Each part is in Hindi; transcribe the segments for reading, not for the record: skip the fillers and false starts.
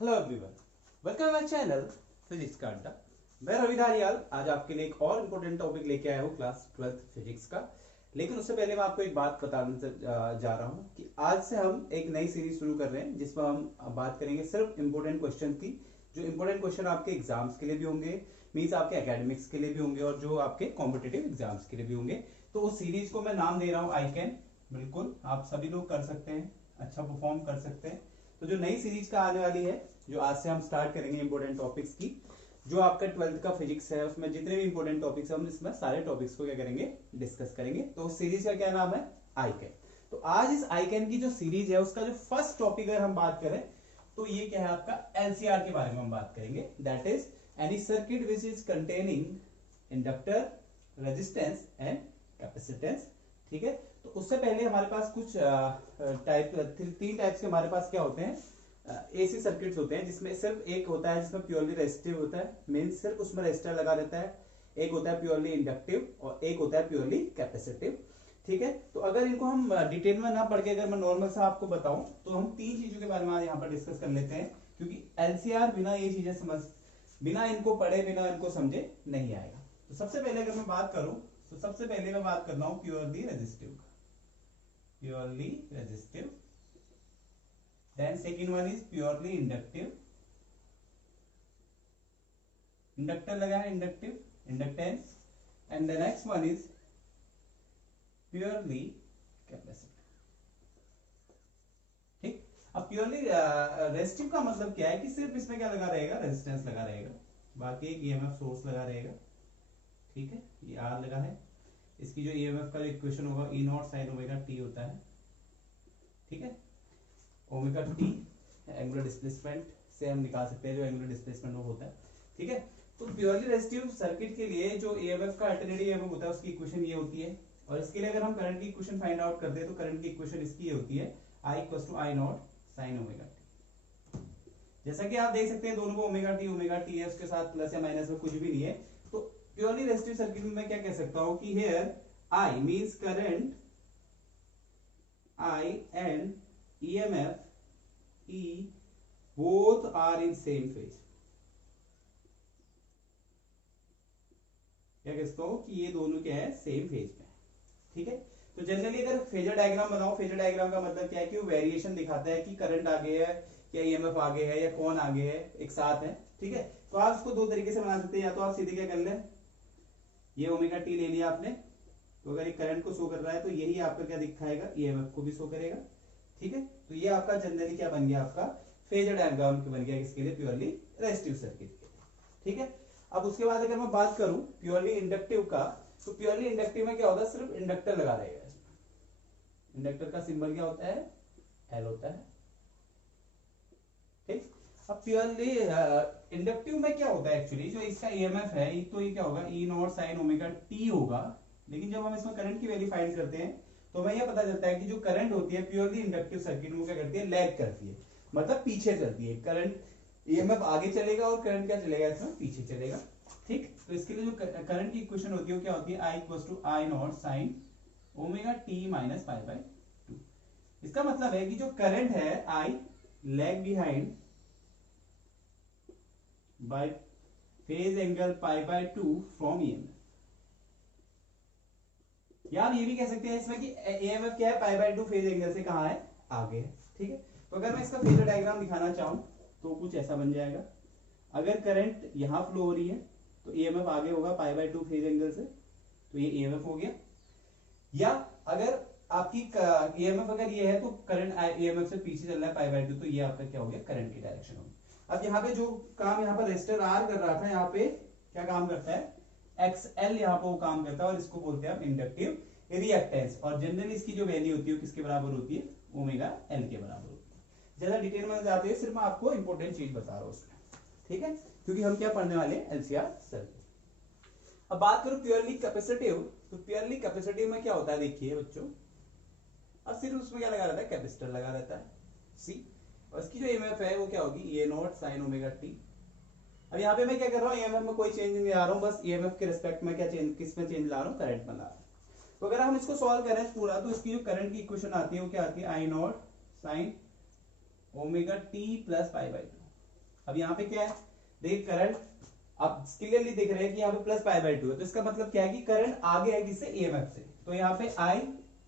Hello everyone, welcome my channel physics का अड्डा। मैं रवि धारियाल आज आपके लिए एक और इम्पोर्टेंट टॉपिक लेके आया हूँ क्लास 12th फिजिक्स का। लेकिन उससे पहले मैं आपको एक बात बताने जा रहा हूँ कि आज से हम एक नई सीरीज शुरू कर रहे हैं जिसमें हम बात करेंगे सिर्फ इम्पोर्टेंट क्वेश्चन की, जो इम्पोर्टेंट क्वेश्चन आपके एग्जाम्स के लिए भी होंगे, मीन्स आपके एकेडमिक्स के लिए भी होंगे और जो आपके कॉम्पिटेटिव एग्जाम्स के लिए भी होंगे। तो उस सीरीज को मैं नाम दे रहा हूँ आई कैन। बिल्कुल आप सभी लोग कर सकते हैं, अच्छा परफॉर्म कर सकते हैं। तो जो नई सीरीज का आने वाली है, जो आज से हम स्टार्ट करेंगे इंपॉर्टेंट टॉपिक्स की, जो आपका 12th का फिजिक्स है उसमें जितने भी इंपॉर्टेंट टॉपिक्स है हम इसमें सारे टॉपिक्स को क्या करेंगे, डिस्कस करेंगे। तो उस सीरीज का क्या नाम है, आई कैन। तो आज इस आई कैन की जो सीरीज है उसका जो फर्स्ट टॉपिक अगर हम बात करें तो ये क्या है, आपका एलसीआर के बारे में हम बात करेंगे। That is any circuit which is containing inductor, resistance and capacitance. ठीक है, तो उससे पहले हमारे पास कुछ तीन टाइप्स के हमारे पास क्या होते हैं, एसी सर्किट्स होते हैं, जिसमें सिर्फ एक होता है जिसमें प्योरली रेजिस्टिव होता है, मींस सिर्फ उसमें रेजिस्टर लगा रहता है। एक होता है प्योरली इंडक्टिव और एक होता है प्योरली कैपेसिटिव। ठीक है, तो अगर इनको हम डिटेल में ना पढ़ के अगर मैं नॉर्मल सा आपको बताऊं तो हम तीन चीजों के बारे में यहाँ पर डिस्कस कर लेते हैं, क्योंकि एलसीआर बिना ये चीजें बिना इनको पढ़े बिना इनको समझे नहीं आएगा। तो सबसे पहले अगर मैं बात करूं तो सबसे पहले मैं बात कर रहा हूं purely resistive, purely resistive. Then second one is purely inductive, inductor लगा है, inductive inductance. And the next one is purely capacitive. ठीक, अब प्योरली रेजिस्टिव का मतलब क्या है कि सिर्फ इसमें क्या लगा रहेगा, रेजिस्टेंस लगा रहेगा, बाकी एक ईएमएफ सोर्स लगा रहेगा। ठीक है, ये आर लगा है, इसकी जो ईएमएफ का इक्वेशन होगा E not sine omega T होता है। ठीक है, ओमेगा टी एंगुलर डिस्प्लेसमेंट से हम निकाल सकते हैं, जो एंगुलर डिस्प्लेसमेंट वो होता है। ठीक है, तो प्योरली रेजिस्टिव सर्किट के लिए जो ईएमएफ का अल्टरनेटिव ईएमएफ होता है उसकी इक्वेशन ये होती है। और इसके लिए अगर हम करंट की इक्वेशन फाइंड आउट करते हैं तो करंट की इक्वेशन इसकी ये होती है I = I not sine omega T. जैसा कि आप देख सकते हैं दोनों को ओमेगा टी है, उसके साथ प्लस या माइनस में कुछ भी नहीं है। तो प्योरली रेजिस्टिव सर्किट में मैं क्या कह सकता हूं कि here I means current I and EMF E both are in same phase। क्या कहता हूं कि ये दोनों क्या है, सेम फेज में। ठीक है, तो जनरली अगर फेजर डायग्राम बनाओ, फेजर डायग्राम का मतलब क्या है कि वो वेरिएशन दिखाता है कि करंट आगे है या ईएमएफ आगे है या कौन आगे है, एक साथ है। ठीक है, तो आप इसको दो तरीके से बना सकते हैं, या तो आप सीधे क्या कर ले, ये ओमेगा टी ले लिया आपने, तो अगर ये करंट को शो कर रहा है तो यही आपका क्या दिखाएगा, ईएमएफ को भी शो करेगा। ठीक है, तो ये आपका जनरली क्या बन गया, आपका फेजर डायग्राम बन गया किसके लिए, प्योरली रेजिस्टिव सर्किट के लिए। ठीक है, अब उसके बाद अगर मैं बात करूं प्योरली इंडक्टिव का, तो प्योरली इंडक्टिव में क्या होता है, सिर्फ इंडक्टर लगा रहेगा। इंडक्टर का सिंबल क्या होता है, एल होता है। ठीक, अब प्योरली इंडक्टिव में क्या होता है, एक्चुअली जो इसका ईएमएफ है तो ये क्या होगा, E not sine omega T होगा। लेकिन जब हम इसमें करंट की वैल्यू फाइंड करते हैं तो हमें यह पता चलता है कि जो करंट होती है प्योरली इंडक्टिव सर्किट में क्या करती है, लैग करती है, मतलब पीछे चलती है। करंट ईएमएफ आगे चलेगा और करंट क्या चलेगा, इसमें पीछे चलेगा। ठीक, तो इसके लिए जो करंट की इक्वेशन होती है वो क्या होती है, I = I not sine omega T minus pi by 2। इसका मतलब है कि जो करंट है I lag behind bye phase angle pi by 2 from EMF. या आप ये भी कह सकते हैं इसमें कि ईएमएफ क्या है, पाई बाय 2 फेज एंगल से कहां है, आगे है। ठीक है, तो अगर मैं इसका फेजर डायग्राम दिखाना चाहूं तो कुछ ऐसा बन जाएगा। अगर करंट यहां फ्लो हो रही है तो ईएमएफ आगे होगा पाई बाय 2 फेज एंगल से, तो ये ईएमएफ हो गया। या अगर आपकी ईएमएफ अगर ये है तो करंट ईएमएफ से पीछे चल रहा है पाई बाय 2, तो ये आपका क्या हो गया, करंट की डायरेक्शन होगी। अब यहाँ पे जो काम यहाँ पर रेजिस्टर आर कर रहा था, यहाँ पे क्या काम करता है, एक्सएल यहाँ पे वो काम करता है, और इसको बोलते हैं हम इंडक्टिव रिएक्टेंस। और जनरली इसकी जो वैल्यू होती है किसके बराबर होती है, ओमेगा एल के बराबर होती है। ज्यादा डिटेल में जाते हैं, सिर्फ मैं आपको इंपॉर्टेंट चीज बता रहा हूँ उसमें। ठीक है, क्योंकि हम क्या पढ़ने वाले हैं, एलसीआर सर्किट। अब बात करूं प्योरली कैपेसिटिव, तो प्योरली कैपेसिटिव में क्या होता है, देखिए बच्चों, अब सिर्फ उसमें क्या लगा रहता है, कैपेसिटर लगा रहता है सी, और इसकी जो ईएमएफ है वो क्या होगी, ए नॉट साइन ओमेगा टी। अब यहाँ पे मैं क्या कर रहा हूँ, ईएमएफ में कोई चेंज नहीं आ रहा हूँ, बस ईएमएफ के रिस्पेक्ट में क्या चेंज, किस में चेंज ला रहा हूँ, करंट में ला रहा हूँ। तो अगर हम इसको सॉल्व करें पूरा, तो इसकी जो करंट की इक्वेशन आती है वो क्या आती है, I not sine omega T plus pi by 2। अब यहाँ पे क्या है, देखिए करंट अब क्लियरली दिख रहा है कि यहाँ पे प्लस पाई बाय 2 है, तो इसका मतलब क्या है कि करंट आगे है किससे, ईएमएफ से। तो यहाँ पे I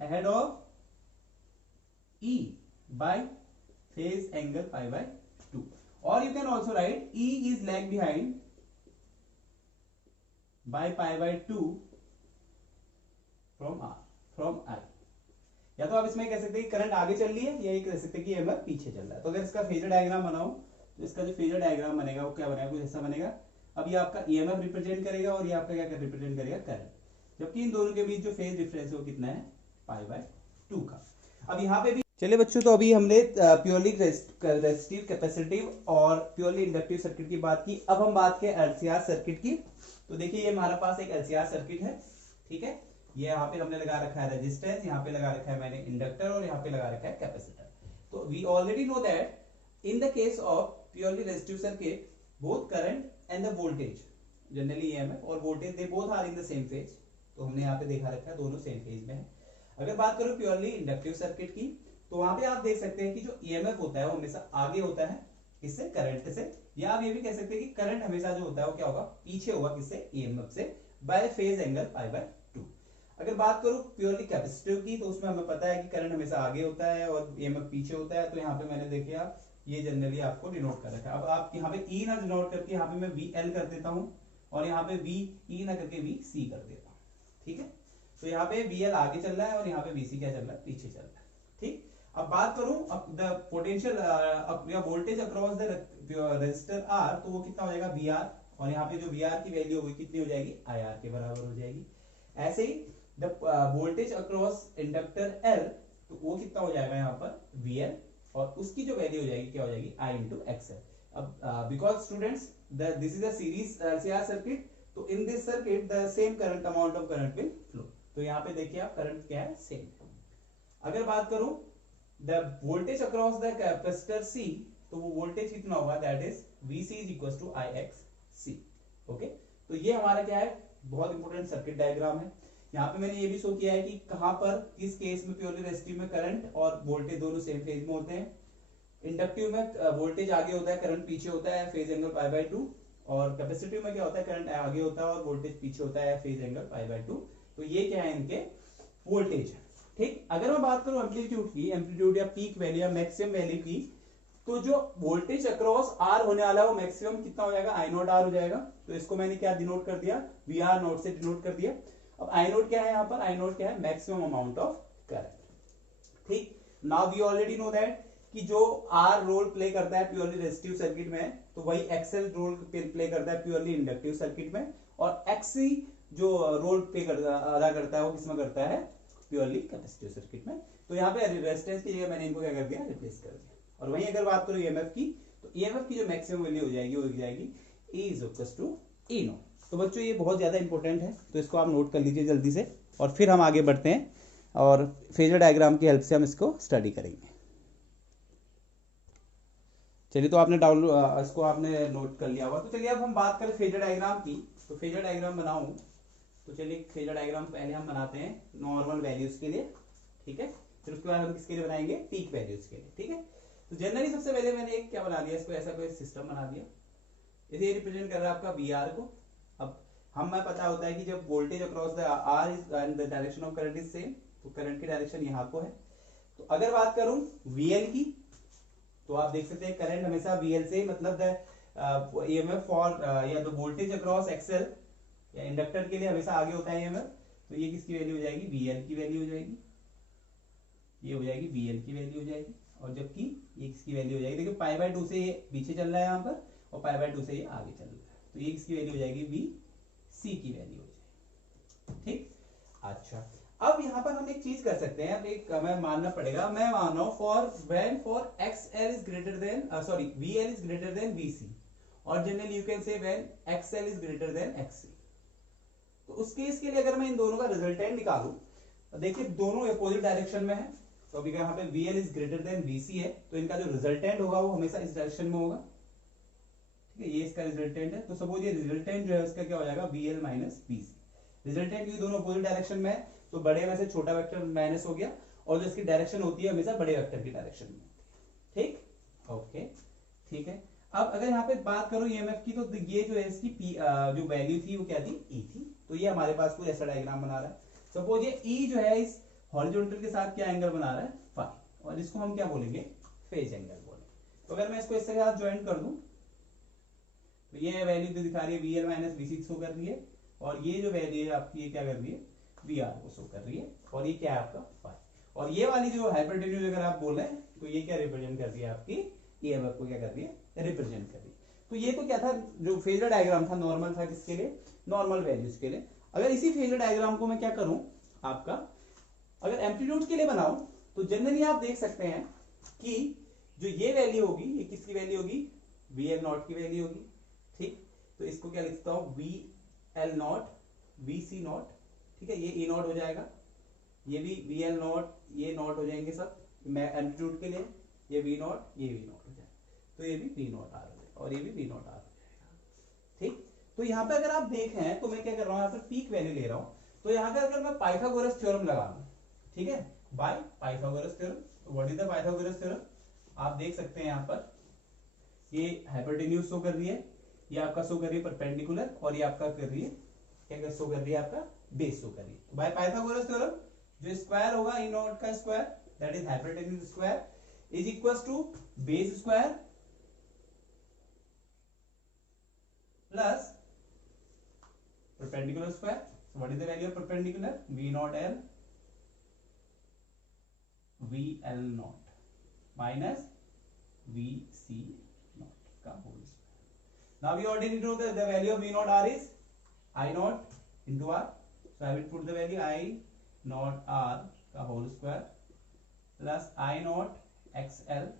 ahead of E by phase angle pi by 2, और you can also write E is lag behind by pi by 2 from I. या तो आप इसमें कह सकते हैं कि करंट आगे चल रही है, या ये कह सकते हैं कि ईएमएफ पीछे चल रहा है। तो अगर इसका फेजर डायग्राम बनाऊं तो इसका जो फेजर डायग्राम बनेगा वो क्या बनेगा, कुछ ऐसा बनेगा। अब ये आपका ईएमएफ रिप्रेजेंट करेगा और ये आपका क्या रिप्रेजेंट करेगा, करंट, जबकि इन दोनों के बीच जो फेज डिफरेंस है वो कितना है, पाई बाय 2 का। अब यहाँ पे भी चलिए बच्चों, तो अभी हमने प्योरली रेजिस्टिव, कैपेसिटिव और प्योरली इंडक्टिव सर्किट की बात की। अब हम बात करें एलसीआर सर्किट की। तो देखिए ये हमारे पास एक एलसीआर सर्किट है, ठीक है। ये यहाँ पे हमने लगा रखा है रेजिस्टेंस, यहाँ पे लगा रखा है मैंने इंडक्टर, और यहाँ पे लगा रखा है कैपेसिटर। तो we already know that in the case of purely resistive circuit both current and the voltage, generally EMF और voltage, they both are in the same phase. तो हमने यहाँ पे देखा रखा है दोनों सेम फेज में है। अगर बात करो प्योरली इंडक्टिव सर्किट की, तो वहां पे आप देख सकते हैं कि जो ईएमएफ होता है वो हमेशा आगे होता है किससे, करंट से, या आप ये भी कह सकते हैं कि करंट हमेशा जो होता है वो क्या होगा, पीछे होगा किससे, ईएमएफ से, bye phase angle pi by 2। अगर बात करूं प्योरली कैपेसिटिव की, तो उसमें हमें पता है कि करंट हमेशा आगे होता है और ईएमएफ पीछे होता है। तो यहाँ पे मैंने देखिए आप ये जनरली आपको डिनोट कर रखा है। अब आप यहाँ पे ई ना डिनोट करके यहाँ पे मैं वी एल कर देता हूँ, और यहाँ पे वी ई ना करके वी सी कर देता हूँ, ठीक है। तो यहाँ पे वी एल आगे चल रहा है और यहाँ पे वी सी क्या चल रहा है, पीछे चल रहा है, ठीक। अब बात करूं द पोटेंशियल या voltage across the resistor R, तो वो कितना हो जाएगा, वी आर, और यहाँ पे जो वी आर की वैल्यू होगी कितनी हो जाएगी, आई आर के बराबर हो जाएगी। ऐसे ही the voltage across inductor L, तो वो कितना हो जाएगा यहाँ पर, वी एल, और उसकी जो वैल्यू हो जाएगी क्या हो जाएगी, आई इंटू एक्स एल। अब because students this is a series LCR circuit, तो in this circuit the same current amount of current will flow. तो यहाँ पे देखिए आप करंट क्या है, सेम। अगर बात करूं the voltage across the capacitor C, तो वो वोल्टेज कितना होगा, that is VC is equal to I X C. Okay, तो ये हमारा क्या है, बहुत इंपॉर्टेंट सर्किट डायग्राम है। यहाँ पे मैंने ये भी शो किया है कि कहां पर, किस केस में प्योरली रेजिस्टिव में करंट और वोल्टेज दोनों सेम फेज में होते हैं। इंडक्टिव में वोल्टेज आगे होता है, करंट पीछे होता है, फेज एंगल पाई बाय 2, और कैपेसिटिव में क्या होता है, करंट आगे होता है और वोल्टेज पीछे होता है, फेज एंगल पाई बाय 2। तो ये क्या है, इनके वोल्टेज है, ठीक। अगर मैं बात करूं एम्पलीट्यूड की, एम्पलीट्यूड या पीक वैल्यू या मैक्सिमम वैल्यू की, तो जो वोल्टेज अक्रॉस आर होने वाला है वो मैक्सिमम कितना हो जाएगा, आई नोट आर हो जाएगा। तो इसको मैंने क्या डिनोट कर दिया, वी आर नोट से डिनोट कर दिया। अब आई नोट क्या है, यहाँ पर आई नोट क्या है, मैक्सिमम अमाउंट ऑफ करंट, ठीक। Now we already know that कि जो आर रोल प्ले करता है प्योरली रेजिस्टिव सर्किट में, तो वही एक्सएल रोल प्ले करता है प्योरली इंडक्टिव सर्किट में, और एक्सी जो रोल प्ले अदा करता है वो किसमें करता है, प्योरली कैपेसिटिव सर्किट में। तो यहाँ पे रेजिस्टेंस की जगह मैंने इनको क्या कर दिया, रिप्लेस कर दिया। और वहीं अगर बात करूं ईएमएफ की, तो ईएमएफ की जो मैक्सिमम वैल्यू हो जाएगी वो हो जाएगी E is equal to E naught. तो बच्चों ये बहुत ज्यादा इंपॉर्टेंट है, तो इसको आप नोट कर लीजिए जल्दी से, और फिर हम आगे बढ़ते हैं और फेजर डायग्राम की हेल्प से हम इसको स्टडी करेंगे। चलिए, तो आपने डाउनलोड इसको आपने नोट कर लिया होगा। तो चलिए अब हम बात करें फेजर डायग्राम की। तो फेजर डायग्राम बनाऊं, तो चलिए फेजर डायग्राम पहले हम बनाते हैं नॉर्मल वैल्यूज के लिए, ठीक है। फिर उसके बाद हम किसके लिए बनाएंगे, पीक वैल्यूज के लिए, ठीक है। तो जनरली सबसे पहले मैंने एक क्या बना दिया, इसको ऐसा कोई सिस्टम बना दिया, इसे रिप्रेजेंट कर रहा है आपका वी आर को। अब हमें पता होता है कि जब voltage across the R is and the direction of current is same, तो करंट की डायरेक्शन यहाँ को है। तो अगर बात करूं वीएल की, तो आप देख सकते हैं करंट हमेशा वीएल से, मतलब द ईएमएफ फॉर या द वोल्टेज अक्रॉस एक्सएल या इंडक्टर के लिए हमेशा आगे होता है ईएमएफ। तो ये किसकी वैल्यू हो जाएगी, वीएल की वैल्यू हो जाएगी, ये हो जाएगी वीएल की वैल्यू हो जाएगी। और जबकि ये किसकी वैल्यू हो जाएगी, देखिए पाई बाय 2 से ये पीछे चल रहा है यहाँ पर, और पाई बाय 2 से ये आगे चल रहा है, तो ये किसकी वैल्यू हो जाएगी, वी सी की वैल्यू हो जाएगी, ठीक। अच्छा, अब यहाँ पर हम एक चीज कर सकते हैं, अब एक हमें मानना पड़ेगा, मैं मान रहा हूँ for when for XL is greater than sorry VL is greater than VC, और generally you can say when XL is greater than XC. तो उस केस के लिए अगर मैं इन दोनों का रिजल्टेंट निकालूं, तो देखिए दोनों अपोजिट डायरेक्शन में है, तो अभी यहाँ पे VL is greater then VC है, तो इनका जो रिजल्टेंट होगा वो हमेशा इस डायरेक्शन में होगा, ठीक है। ये इसका रिजल्टेंट है, तो सपोज ये रिजल्टेंट जो है उसका क्या हो जाएगा, VL माइनस VC। रिजल्टेंट ये दोनों अपोजिट डायरेक्शन में है, तो बड़े में से छोटा वेक्टर माइनस हो गया, और जो इसकी डायरेक्शन होती है हमेशा बड़े वेक्टर की डायरेक्शन में होती है, ठीक, ओके, ठीक है। अब अगर यहाँ पे बात करो ईएमएफ की, तो ये जो है इसकी जो वैल्यू थी वो क्या थी, ई थी। तो ये हमारे पास कोई ऐसा डायग्राम बना रहा है। सपोज ये ई जो है इस हॉरिजॉन्टल के साथ क्या एंगल बना रहा है, फाई, और इसको हम क्या बोलेंगे, फेज एंगल बोलेंगे। तो अगर मैं इसको इसके साथ ज्वाइन कर दूं तो ये वैल्यू तो दिखा रही है VL माइनस VC शो कर रही है, और ये जो वैल्यू है आपकी ये क्या कर रही है, VR को शो कर रही है, और ये क्या है आपका फाई। और ये वाली जो हाइपरटेन्यूज अगर आप बोल रहे हैं तो ये क्या रिप्रेजेंट कर रही है, आपकी ईएमएफ को क्या कर रही है, रिप्रेजेंट कर रही है। तो ये तो क्या था, जो फेजर डायग्राम था नॉर्मल था, किसके लिए, नॉर्मल वैल्यूज के लिए। अगर इसी फेजर डायग्राम को मैं क्या करूं आपका, अगर एम्पलीट्यूड के लिए बनाऊं, तो जनरली आप देख सकते हैं कि जो ये वैल्यू होगी, ये किसकी वैल्यू होगी, VL नॉट की वैल्यू होगी, ठीक। तो इसको क्या लिखता हूं, VL नॉट VC नॉट, ठीक है, ये E नॉट हो जाएगा, ये भी VL नॉट, ये नॉट हो जाएंगे सब एम्पलीट्यूड के लिए, ये V नॉट, ये V नॉट हो जाएगा, तो ये भी V नॉट R हो जाएगा, और ये भी V नॉट R हो जाएगा, ठीक। तो यहाँ पे अगर आप देखें तो मैं क्या कर रहा हूँ, यहाँ पे पीक वैल्यू ले रहा हूँ। तो यहाँ पे अगर मैं पाइथागोरस थ्योरम लगा लूं, ठीक है, bye Pythagoras theorem. What is the Pythagoras theorem, आप देख सकते हैं यहाँ पर ये हाइपरटेन्यूज शो कर रही है, ये आपका शो कर रही है परपेंडिकुलर, और ये आपका कर रही है क्या शो कर रही है, आपका बेस शो कर रही है। तो बाय पाइथागोरस थ्योरम जो स्क्वायर होगा ई नॉट का square, that is hypotenuse square, is equals to base square plus perpendicular square. So what is the value of perpendicular, V naught L, VL naught minus VC naught का whole square. Now we already know that the value of V naught R is I naught into R. So I will put the value I naught R का whole square plus I naught XL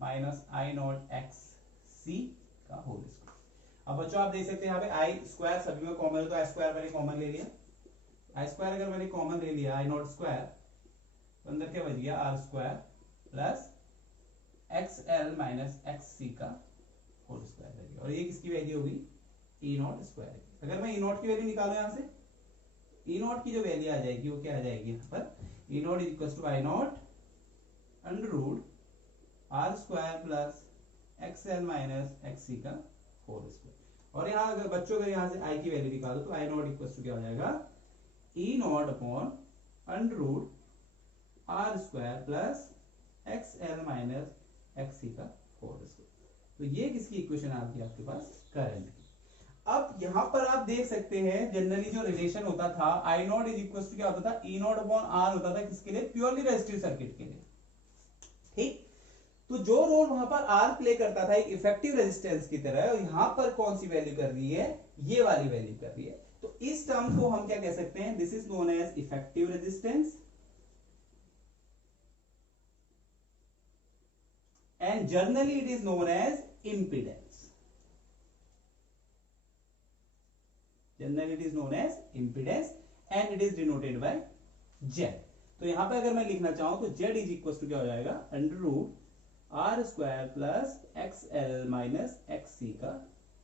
minus I naught XC का whole square. अब बच्चों आप देख सकते हैं यहाँ पे आई स्क्वायर सभी में कॉमन है, तो आई स्क्वायर मैंने कॉमन ले लिया। आई स्क्वायर अगर मैंने कॉमन ले लिया, आई नॉट स्क्वायर, तो अंदर क्या बच गया, R square plus XL minus XC का होल स्क्वायर बच, और ये किसकी वैल्यू होगी, ई नॉट स्क्वायर। अगर मैं ई नॉट की वैल्यू निकालूं यहाँ से, ई नॉट की जो वैल्यू आ जाएगी वो क्या आ जाएगी यहाँ पर, E naught is equal to I naught under root R square plus XL minus XC का होल स्क्वायर। और यहाँ अगर बच्चों अगर यहाँ से आई की वैल्यू निकालो तो आई नॉट इक्वल टू क्या हो जाएगा, e naught upon under root R square plus XL minus XC का होल स्क्वायर। तो ये किसकी इक्वेशन आ गई आपके पास, करंट की। अब यहाँ पर आप देख सकते हैं जनरली जो रिलेशन होता था आई नॉट इज इक्वल टू क्या होता था, ई नॉट अपॉन आर होता था, किसके लिए, प्योरली रेजिस्टिव सर्किट के लिए, ठीक। तो जो रोल वहां पर आर प्ले करता था एक इफेक्टिव रेजिस्टेंस की तरह, और यहां पर कौन सी वैल्यू कर रही है, ये वाली वैल्यू कर रही है। तो इस टर्म को हम क्या कह सकते हैं, this is known as effective resistance and generally it is known as impedance. Generally it is known as impedance and it is denoted by Z. तो यहां पर अगर मैं लिखना चाहूं तो जेड इज इक्वल टू क्या हो जाएगा, under root R square plus XL minus XC का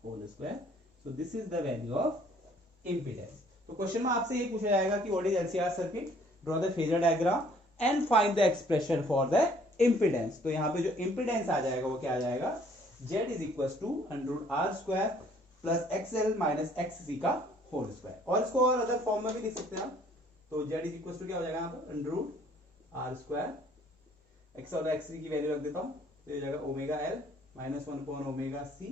whole square. So this is the value of impedance. तो क्वेश्चन में आपसे ये पूछा जाएगा कि what is LCR circuit, draw the phasor diagram and find the expression for the impedance. तो यहाँ पे जो इंपीडेंस आ जाएगा वो क्या आ जाएगा, Z is equal to under root R square plus XL minus XC का होल स्क्वायर। और इसको और अदर फॉर्म में भी लिख सकते हैं आप। तो Z इज इक्वल टू क्या हो जाएगा यहाँ पर, under root R square, X और एक्स की वैल्यू रख देता हूं, तो ये हो जाएगा omega L minus 1 upon omega C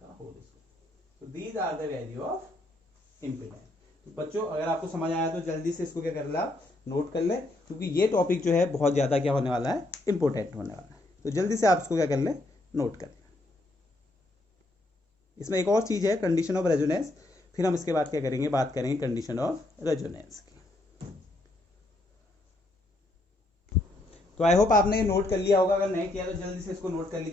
का होल स्क्वायर। तो these are the value of impedance. तो बच्चों अगर आपको समझ आया तो जल्दी से इसको क्या कर ले, आप नोट कर ले, क्योंकि ये टॉपिक जो है बहुत ज्यादा क्या होने वाला है, इंपॉर्टेंट होने वाला है। तो जल्दी से आप इसको क्या कर ले, नोट कर ले। इसमें एक और चीज है, कंडीशन ऑफ रेजोनेंस, फिर हम इसके बाद क्या करेंगे, बात करेंगे कंडीशन ऑफ रेजोनेंस की। तो आई होप आपने नोट कर लिया होगा, अगर नहीं किया तो जल्दी से इसको नोट कर लीजिए।